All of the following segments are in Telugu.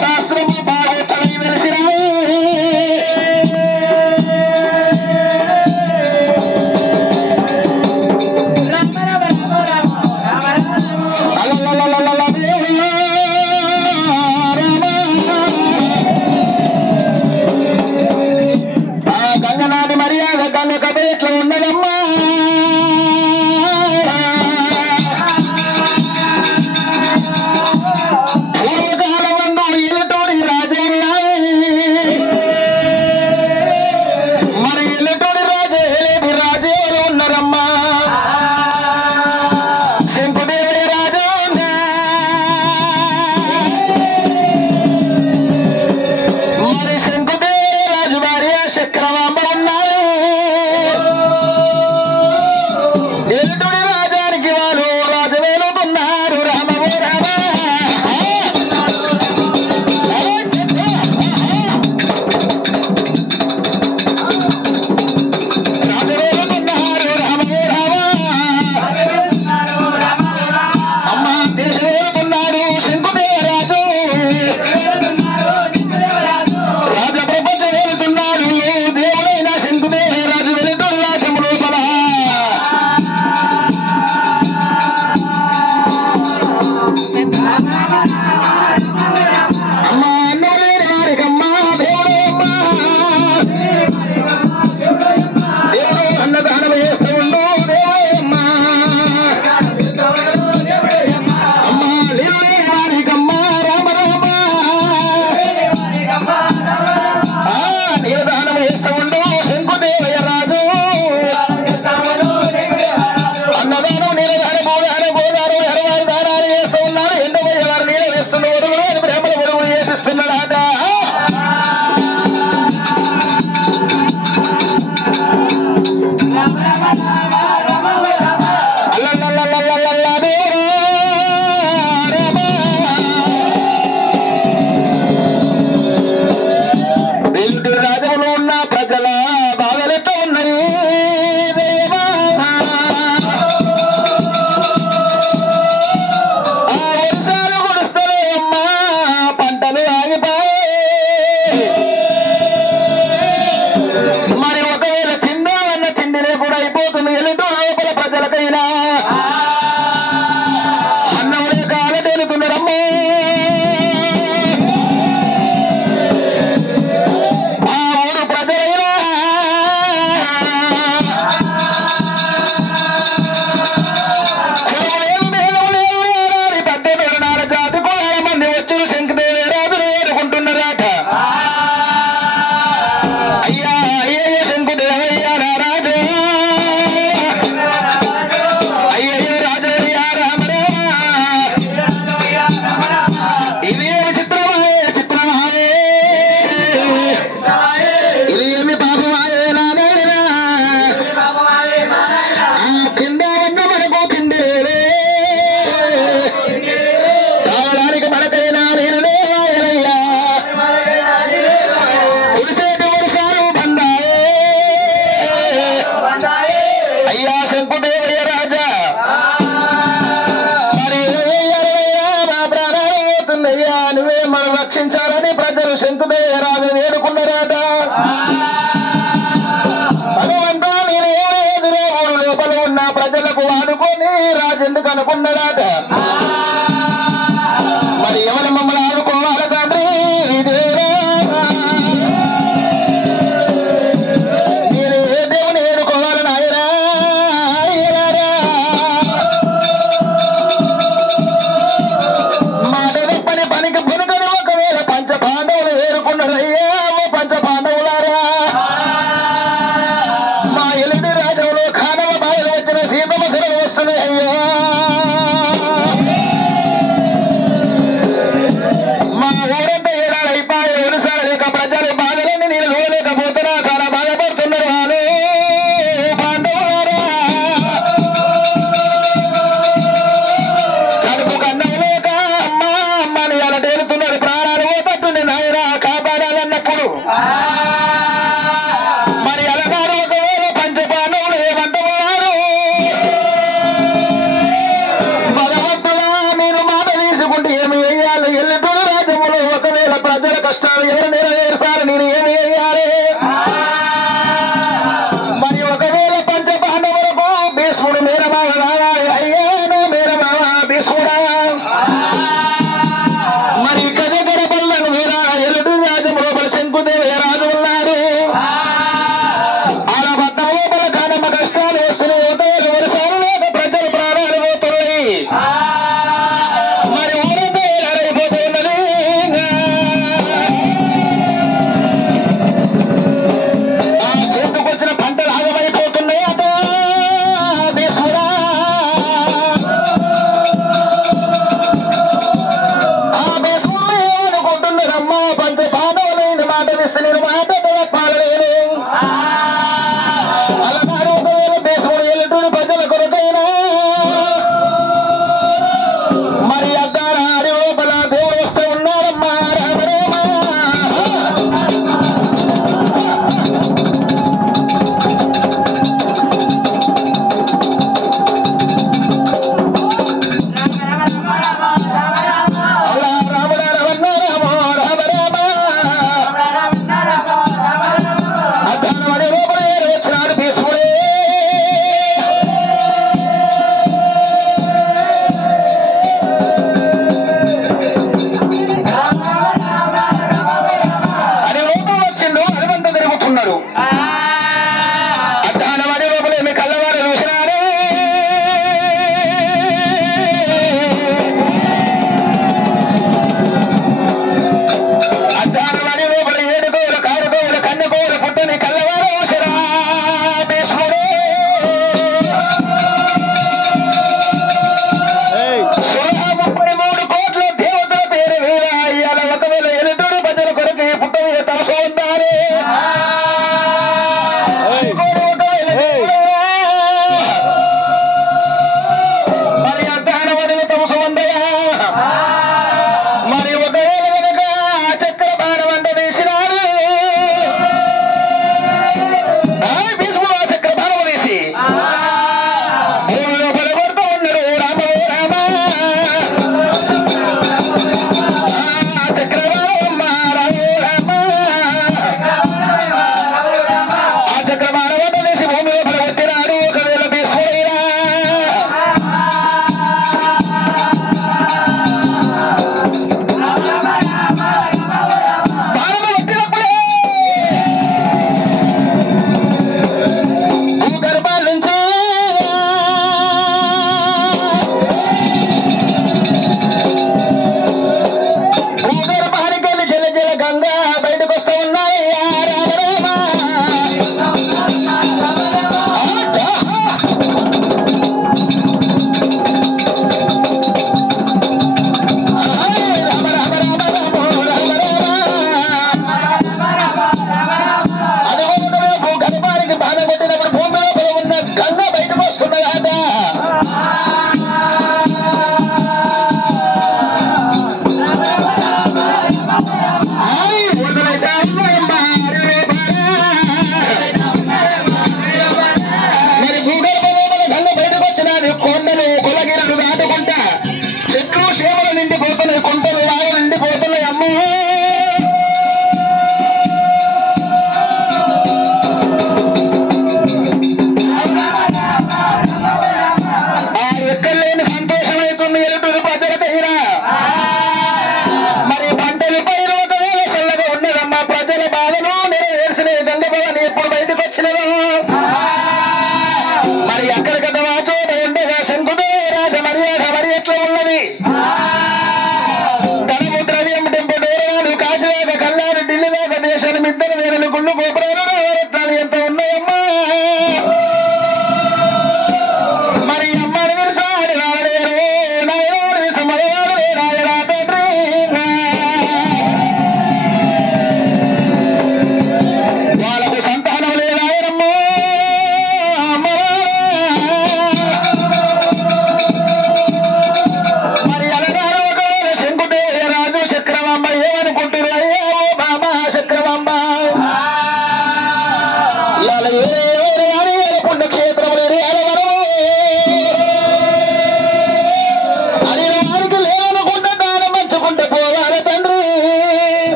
శాస్త్రము భాగవతమై వెలిసినవి. గంగనాటి మర్యాద గంగ కథ ఎట్లా ఉన్నదమ్మా. పూర్వకాలమందు ఇలటూరి రాజయ్య, మరి ఇలటూరి రాజేలేని రాజేలు ఉన్నారమ్మా. శంకుదేవయ్య రాజు మరి శంకుదేవయ్య రాజు భార్య చక్రమాంబ ఉన్నారు. ఎలుటూరి రాజానికి వాళ్ళు రాజవేలుతున్నారు. రామవో రామ రాజవేలుతున్నారు. రామవో రామ అమ్మ దేశవేలుతున్నాడు శంకుదేవరాజు. రాజప్రపంచం వెళుతున్నాడు దేవుడైన శంకుదేవరాజు వెళుతున్న రాజ్యం లోపల. అమ్మ అన్నం లేని వారికమ్మా దేవుడమ్మా, దేవుడు అన్నదానం చేస్తూ ఉండు దేవుడమ్మా. అమ్మ నీళ్ళు లేని వారికమ్మా రామ రామ, నీలదానం చేస్తూ ఉండు శంకుదేవయ్య రాజు. అన్నదానం నీలదానం గోదానం గోదానం ఎరవారి దానాలు చేస్తూ ఉన్నారు. ఎండబోయే వారు నీళ్ళు వేస్తున్నారు. బ్రహ్మల గొడవలు చేపిస్తున్నాడట. అల్లల్లల్లల్లల్లల్లా దేవుడా రామ. ఎలుటూరి రాజ్యంలో ఉన్న ప్రజల బాధలెట్ట ఉన్నాయి దేవా. ఆ వర్షాలు కురుస్తలేవమ్మా, పంటలు ఆగిపోయి. మరి ఒకవేళ తిందామన్న తిండినే కూడా అయిపోతుంది. ఎలుటూరు లోపల ప్రజలకైనా అన్నం లేక అలటేలుతున్నారమ్మా. ఆ ఊరు ప్రజలైనా పద్దెనిమిది నాలుగు జాతి కులాల మంది వచ్చి శంకుదేవరాజును వేడుకుంటున్నారట. అయ్యా అయ్యయ్య శంకుదేవయ్య రాజు, అయ్యయ్య రాజయ్య రామ రామ. ఇది ఏమి చిత్రమాయే చిత్రమాయే, ఇది ఏమి పాపమాయే నారాయణ. ఆ కింద ఉన్న మనకు తిండి లేదే, తాగడానికి మనకైనా నేను లేవాయనయ్యా. కురిసేటి వర్షాలు బందాయే. అయ్యా శంకుదేవయ్య రాజా, మరి ఏయ్యా మా ప్రాణాలు పోతుందయ్యా, నువ్వే మనం రక్షించాలని ప్రజలు శంకుదేవయ్య రాజు వేడుకున్నారట. భగవంతా నేనే ఎదురే ఊరు లోపల ఉన్న ప్రజలకు వాడుకొని రాజు ఎందుకు అనుకున్నాడట. మరి ఎవరు మమ్మల్ని ఆడుకోవాలి తండ్రి దేవుడా. నేను ఏ దేవుని ఏడుకోవాలి నాయనా. అయ్యలారా, మాట తప్పని పనికి పునుకని ఒకవేళ పంచ పాండవులు వేరుకున్నారయ్యా. ఓ పంచ పాండవులారా, మా ఎలుటూరి రాజ్యంలో కానవ బాయలు వచ్చిన సీతమసలు వస్తున్నాయి అయ్యా. మా ఊరంతా ఏడాది అయిపోయి ఉరుసాలు లేక ప్రజల బాధలన్నీ నేను చూడలేకపోతున్నా. చాలా బాధపడుతున్నారు వాళ్ళు పాండవులారా. కడుపు కన్నం లేక అమ్మ అమ్మని అలా తేలుతున్నారు. ప్రాణాలు పోతట్టుండే నాయన కాపాడాలన్నప్పుడు. మరి అలగారు ఒకవేళ పంచ పాండవులు ఏమంటున్నారు. భగవంతుడా నేను మాట తీసుకుంటే ఏమి వేయాలి. ఎల్లుటూరు రాజ్యములో ఒకవేళ ఒకవేళ ప్రజల కష్టాలు ఎవరు నెరవేర్చాలి, నేను ఏమి వేయాలి? మరి ఒకవేళ పంచ పాండవులకు భీష్ముడు మేనమావ రావాలి. అయ్యా నా మేనమావ భీష్ముడా, మరి గజగడ బల్లను మీద ఎలుడు రాజు లోపల శంకుదేవయ్య రాజు ఉన్నారు. ఆడ బద్దం లోపల కానమ్మ కష్టాలు వస్తున్నాయి. ఒకవేళ వర్షాలు లేక ప్రజలు ప్రాణాలు పోతున్నాయి. మరి ఊరంతా ఏడారైపోతున్నది.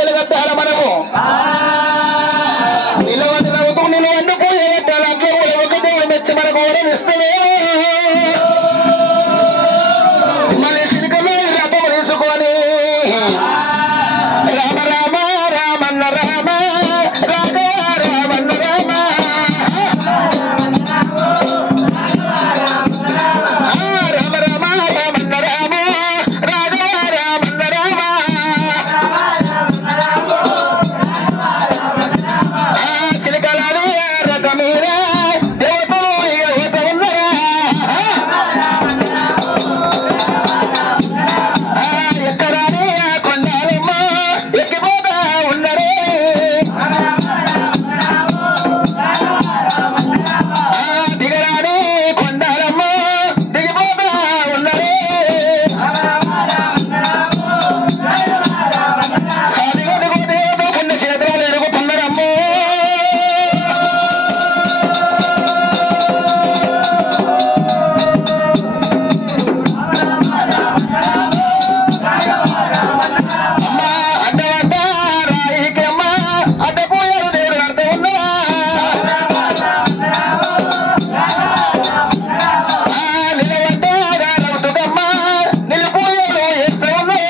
పూజలు కట్టాలి మనము నిలవని నవ్వుతూ నిలవన్ను పూజ కట్టాలి అట్లా ఒక దేవుడు మెచ్చి మనకు వరం ఇస్తుంది మన శిల్కలో రథం తీసుకొని రామ రామ రామన్న రామ రాఘవ రామన్న రామ రామ రామ రామన్న రామ రాఘవ రామన్న రామ చిలకలని రథ మీద దేవతలు యువత ఉన్నరా ఎక్కరాని కొండాలమ్మ ఎక్కిపోతా ఉన్నరే దిగరాని కొండాలమ్మ దిగిపోతా ఉన్నరే దిగో దేవత పుణ్య క్షేత్రాలు ఎరుగుతున్నారమ్మో అమ్మ అడ్డవడ్డ రాయికి అమ్మ అడ్డపోయారు దేవుడు అర్థం ఉన్నదా నిలబడ్డ రౌతుకమ్మ నిలిపోయారు వేస్తూ ఉన్నాయి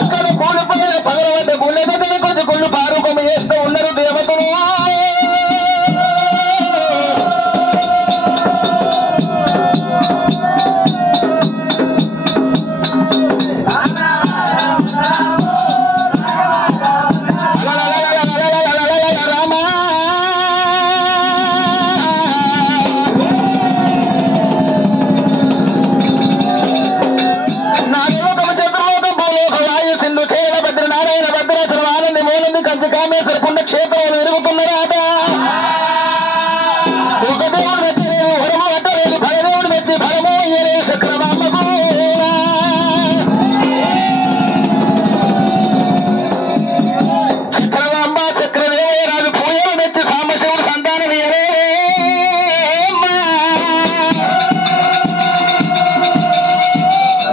ఎక్కడ కూలిపోయిన పగలబడ్డ గుళ్ళ దగ్గర కొద్ది గుళ్ళు పారుకొమ్మ వేస్తూ ఉన్నారు దేవతలు రామ నాగలోకము చంద్రలోకం భూలోక వాయు సింధు కేల భద్ర నారాయణ భద్రాచలం ఆనంది మూలంది కంచి కామేశ్వర పుణ్యక్షేత్రాలు ఎరుగుతున్నారాట ఒక దేవుడు మెచ్చలేదు వరము అట్టలేదు భయదేవుడు మెచ్చి ఫలము ఏరే శక్రమామ్మకు చక్రమాంబ చక్రదేవరాజు పూజలు మెచ్చి సాంబశివుడు సంతానం ఏరే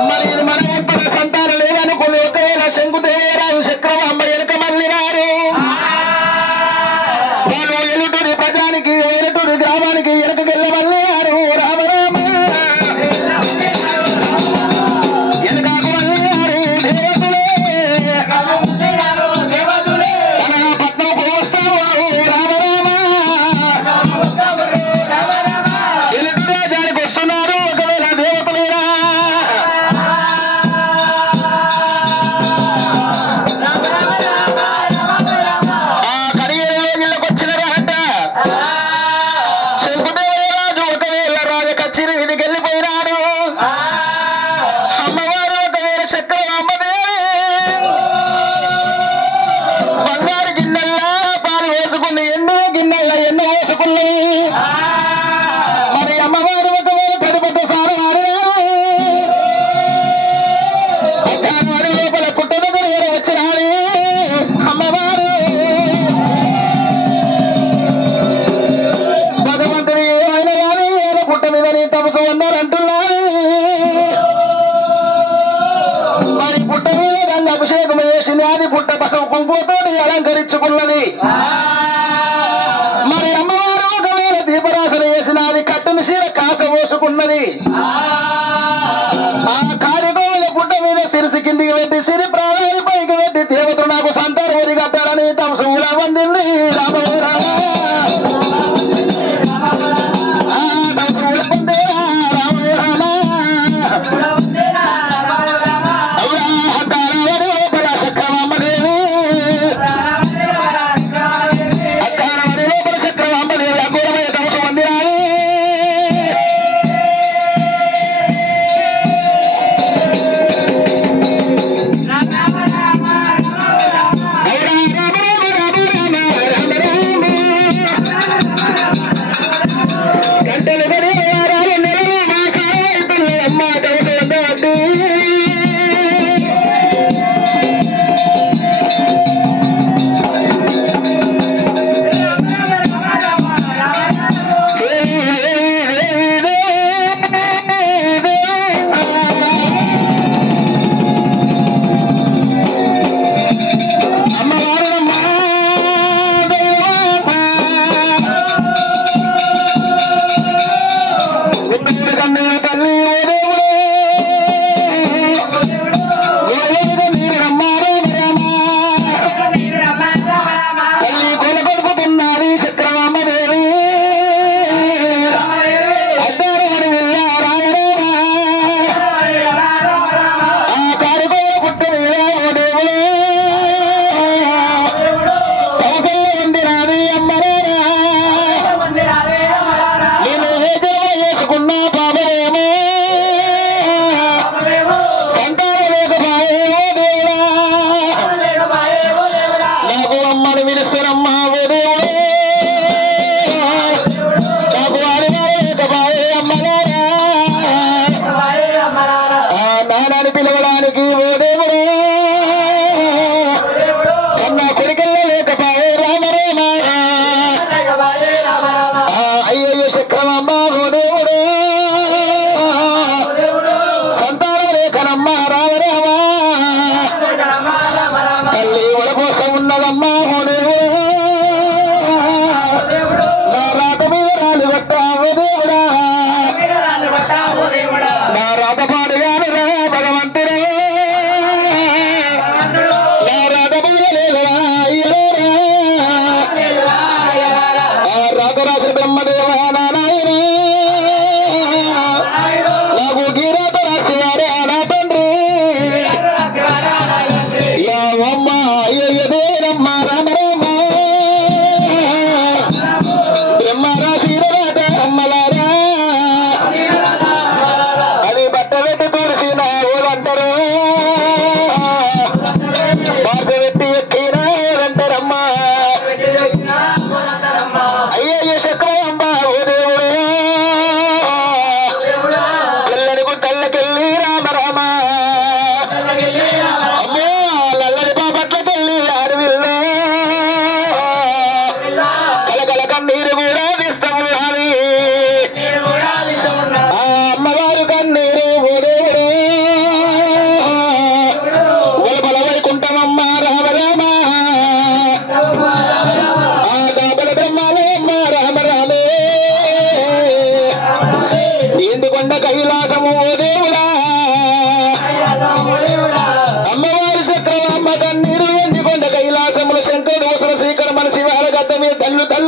మరి ఇది మన ఉత్తర సంతానం లేదనుకుని ఒకవేళ శంకుదేవరాజు చక్రమాంబ వెనుక మళ్ళినారు వాళ్ళు ఎలుటూరి ప్రజానికి ఎలుటూరి గ్రామానికి వెనుకకెళ్ళ మళ్ళినారు రామ రామ వెనుకకు మళ్ళినారు దేవతలే తన పట్నంకు వస్తావు రామ రామ ఎలుగు రాజానికి వస్తున్నారు ఒకవేళ దేవతలేరా కడిగేలో ఇళ్ళకి వచ్చినారా అంట శంకుదేవరాజు ఒకవేళ రాజ కచ్చిరి వీధికి వెళ్ళిపోయినాడు అమ్మవారు ఒకవేళ చక్రమాంబదేవి బంగారు గిన్నెల్లా పాలు వేసుకుని ఎన్నో గిన్నెల్లా ఎన్నో వేసుకున్నవి మరి అమ్మవారు ఒకవేళ పెద్ద పెద్ద సారం ఆడినారు అడ్డానవాడి లోపల పుట్ట దగ్గర ఏదో వచ్చినాడు అమ్మవారు భగవంతుడు ఏమైనా కానీ ఏదో పుట్ట మీద నీ తపసు ఉన్నారంటున్నారు మరి పుట్ట మీద గంగ అభిషేకం వేసింది అది పుట్ట పసవ కుంకుమతో అలంకరించుకున్నది మరి అమ్మవారు ఒకవేళ దీపరాశన వేసిన అది కట్టని చీర కాస పోసుకున్నది ఆ కారిగోవుల పుట్ట మీద సిరిసి కిందికి పెట్టి సిరి ప్రాణాలు పైకి పెట్టి దేవతలు నాకు సంతానం ఒరి కట్టాలని తమసు వందింది రామ రామ తమసు పొందేరా రామ రామ అక్కారవాడి లోపల చక్రమాంబదేవి అక్కారవాడి లోపల చక్రమాంబదేవి అఘోరమైన తమసు వందిరాని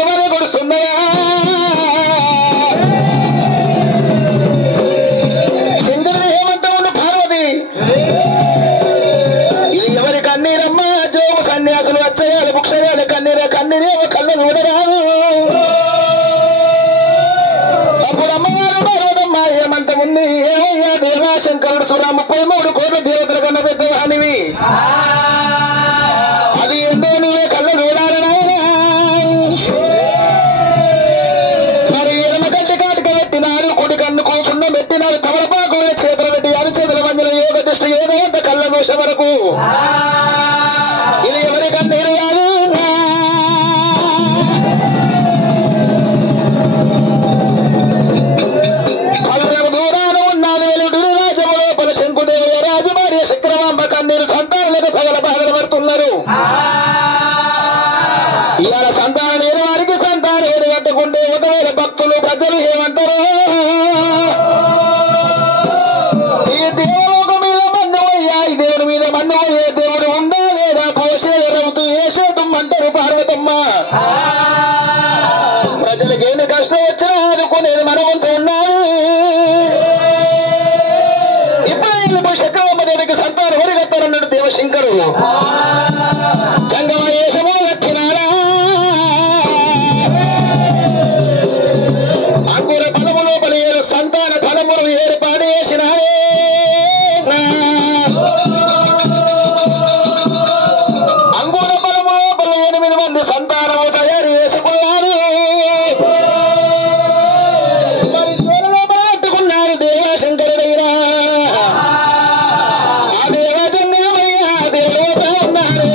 గురువనే కొడుస్తున్నదా శంకరుని ఏమంటా ఉన్న పార్వతి ఇది ఎవరి కన్నీరమ్మా జోగు సన్యాసులు వచ్చేయాలి ముక్షయాలి కన్నీరే కన్నీరేమో కళ్ళ చూడరాదు అప్పుడు అమ్మగారు పార్వతమ్మ ఏమంట ఉంది ఏమయ్యా దేవాశంకరుడు సురా 33 కోట్ల దేవతల కన్నా పెద్దవానివి అది ఎన్నో నువ్వే కళ్ళ చూడాలి నాయనా మరి ఎడమ గడ్డి కాటిక పెట్టినారు కుడి కన్ను కూసున్న పెట్టినారు తమలపాకు చేతులు పెట్టి అరిచేతుల మధ్యలో యోగ దృష్టి ఏదో కళ్ళ దోష వరకు ఇది ఎవరి కన్నీరు కాదు దూరాన ఉన్నది వెలుడుని రాజము లోపల శంకుదేవుల రాజమార్య చక్రమాంబ కన్నీరు సంతానాలకు సగల బాధలు పడుతున్నారు ఇవాళ సంతానం లేని వారికి సంతానం ఏడు కట్టుకుంటే ఒకవేళ భక్తులు ప్రజలు ఏమంటారు ఈ దేవలోక మీద మన్ను అయ్యా ఈ దేవుడి మీద మన్ను అయ్యే దేవుడు ఉందా లేదా పోషే రవుతూ ఏషేదమ్మంటారు పార్వతమ్మ ప్రజలకు ఏమి కష్టం వచ్చినా ఆదుకునేది మన వంతు ఉన్నది ఇప్పుడు వెళ్ళిపోయి చక్రవర్తి సంతానం వరిగత్తారన్నాడు దేవశంకరు జంగమ వేషమో కట్టినారా అంకుర ఫలము లోపల ఏరు సంతాన ఫలములు ఏర్పాటు చేసినారే అంకుర ఫలము లోపల 8 మంది సంతానము తయారు చేసుకున్నారు మరి జోల లోపల కట్టుకున్నారు దేవశంకరుడైనా ఆ దేవజన్యమయ్యా దేవత ఉన్నారు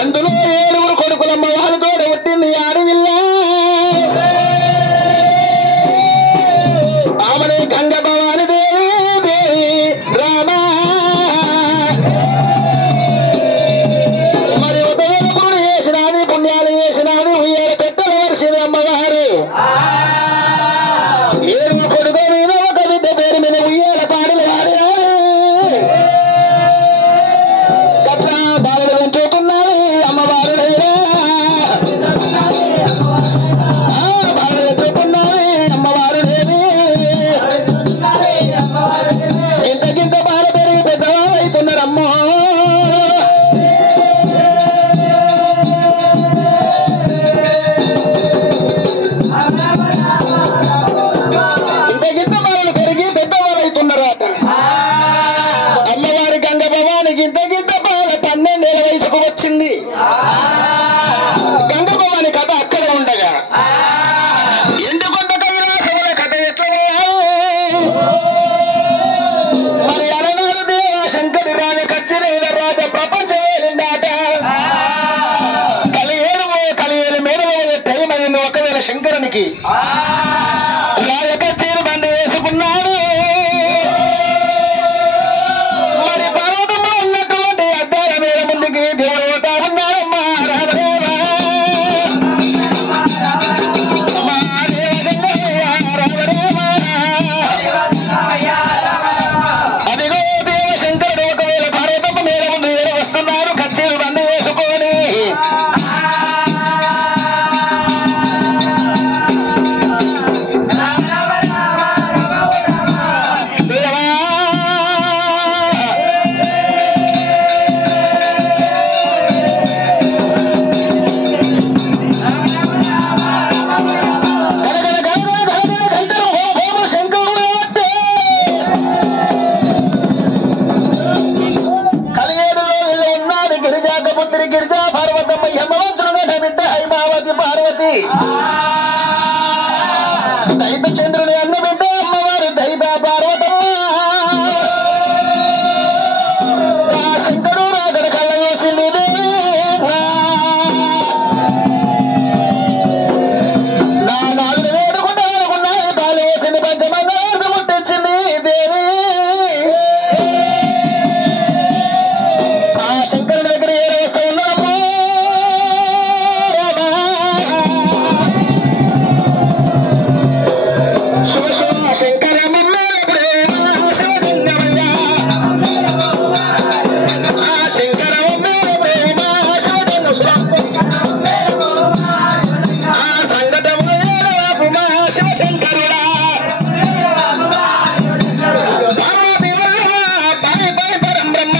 అందులో 7 కొడుకులమ్మ వాళ్ళతో పుట్టింది ఆడవిల్ల. ఆమెనే గంగ భవాని దేవి దేవి రామా. మరి ఉదయపుడు చేసినది పుణ్యాలు చేసినది ఉయ్యాల పెద్దలు వరిసింది అమ్మవారు. 7 కొడుకు మీద ఒక బిడ్డ పేరు మీద ఉయ్యాల పాటలు పాడినారు. గట్ల బాలలు పెంచుతున్నది అమ్మవారు లేరా. బాలలు పెంచుతున్నది అమ్మవారు లేని. ఇంత బాల పెరిగి పెద్దవాళ్ళు అవుతున్నారమ్మో. ఇంత బాలలు పెరిగి పెద్దవాళ్ళు అవుతున్నారట. అమ్మవారి గంగ భవానికి ఇంత బాల 12 ఏళ్ల వయసుకు వచ్చింది. గంగ భవాని కథ అక్కడ ఉండగా ఎండుకొండ కైలాసముల కథ ఎట్లా మరి అలనాడు దేవ శంకరి రాజ కచ్చిరేద రాజ ప్రపంచం వేలిండాట. కలియేరు మేడవ టైం అయింది. ఒకవేళ శంకరునికి రాజ కచ్చేరు బండి వేసుకున్నాడు. మరి పర్వతంలో ఉన్నటువంటి అద్దాల మేడ ముందుకి దేవుడు పోతా ఉన్నాడమ్మా. రామదేవా అమ్మా దేవగంగయ్య రామదేవా. అదిగో దేవ శంకరుడు ఒకవేళ పర్వతపు మేడ ముందు ఏడు వస్తున్నారు కచ్చేరు బండి వేసుకొని. దేవా కలియేడులో ఇల్లు ఉన్నది గిరిజాక పుత్రి గిరిజా పార్వతమ్మ యమవంతుడు బిడ్డ హైమావతి పార్వతి. దైత చంద్రుని అన్న బిడ్డ అమ్మవారు దైత పార్వతమ్మ. ఆ శంకరు రాగడ కళ్ళ వేసింది దేవి. నా నాలుగు వేడుకుంటా అనుకున్నాయి తాను వేసింది పంచమంగళార్థం ముట్టించింది దేవి. ఆ శంకరుని దగ్గర ఏడు వస్తూ ఉన్నాము. శివ శివ శంకర మమ్మేల ప్రేమ శివలింగమయ్య. ఆ శంకర మమ్మేల ప్రేమ శివలింగ ఆ సంగతములు ఏడవాపుమా శివశంకరుడా. పార్వతి వల్లభ బాయ్ బాయ్ పరం బ్రహ్మ.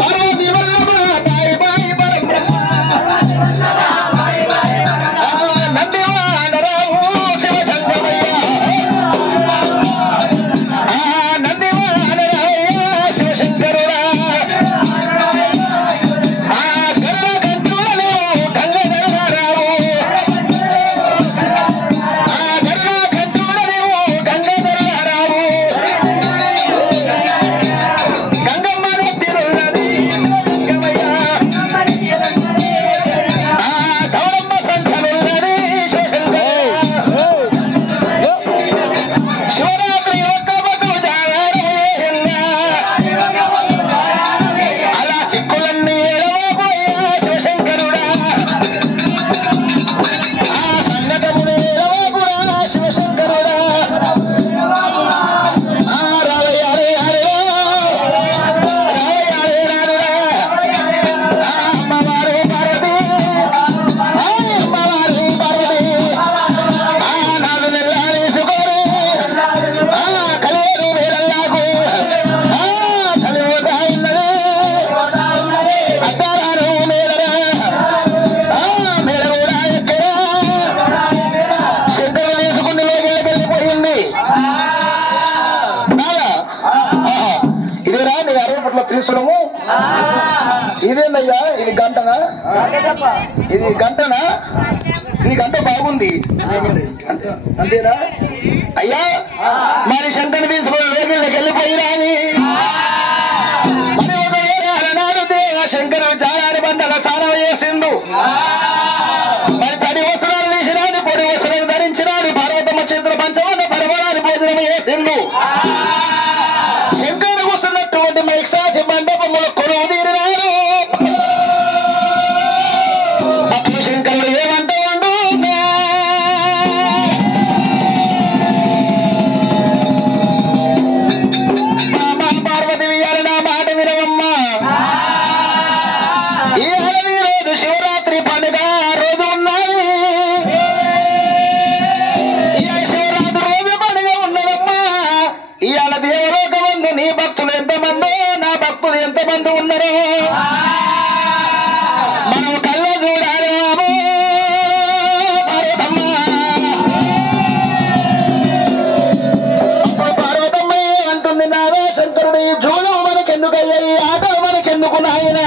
పార్వతి వల్లభ బాయ్ బాయ్ పరం బ్రహ్మ. నందివానరావు శివశంకరయ్య. నందివానరావయ్య శివశంకరుడా. గరుడ గంతుడను గంగధరరావు. గరుడ గంతుడను గంగధరరావు. గంగమ్మ నెత్తిరున్నది శివలింగమయ్య. గౌరమ్మ సంఖ్యలున్నది శివశంకరయ్య. శివరాత్రి ఒక్క బతుకు జాగారమయ్యా. అలా చిక్కులన్నీ ఏడవబోయా శివశంకరుడా. ఆ సంగతములు ఏడవబోయా శివశంకరుడా. రావయ్య హరే హరే రావయ్య హరే రానురా. అమ్మవారు పార్వతి అమ్మవారు పార్వతి. 4 నెలల వేసుకొని కలియేరు వేలల్లాకు కలిపోతా ఉన్నది. అద్దాలను మేడరా మేడ కూడా ఎక్కడ శంకరు వేసుకుని లోకెళ్ళిపోయింది. ఇదేనా నీ 60 పట్ల త్రిశూలము. ఇదేందయ్యా ఇది గంటనా. ఇది గంటనా. ఈ గంట బాగుంది అంతేనా అయ్యా. మరి శంకరుని తీసుకుని లోకిళ్ళకి వెళ్ళిపోయినా మరి ఒక వేరే అన్నాడు గంగల స్నానం చేసిండు. మరి తడి వస్త్రాలు తీసినాడు, పొడి వస్త్రాలు ధరించినాడు. పార్వతమ్మ చేతుల పంచమన్న పరమరాని భోజనం చేసిండు. శంకరుడు కూర్చున్నటువంటి మైక్సాసి మండపములు కొలువు తీరినాడు. అప్పుడు శంకరుడు ఏమంటూ ఉండు, పార్వతి వియ్యాలి నా మాట వినవమ్మా. ఈ రోజు శివరాత్రి పండుగ రోజు ఉన్నది. శివరాత్రి రోజు పండుగ ఉన్నదమ్మా. ఇవాళ దేవలోకమందు నీ భక్తులు ఎంతమందో నా భక్తులు ఎంతమంది ఉన్నారో మనం కళ్ళ చూడాలి బాబు. పార్వతమ్మ అప్పుడు పార్వతమ్మ అంటుంది, నారా శంకరుడు ఈ జూలం మనకెందుకయ్యా, ఈ ఆటలు మనకెందుకు నాయన?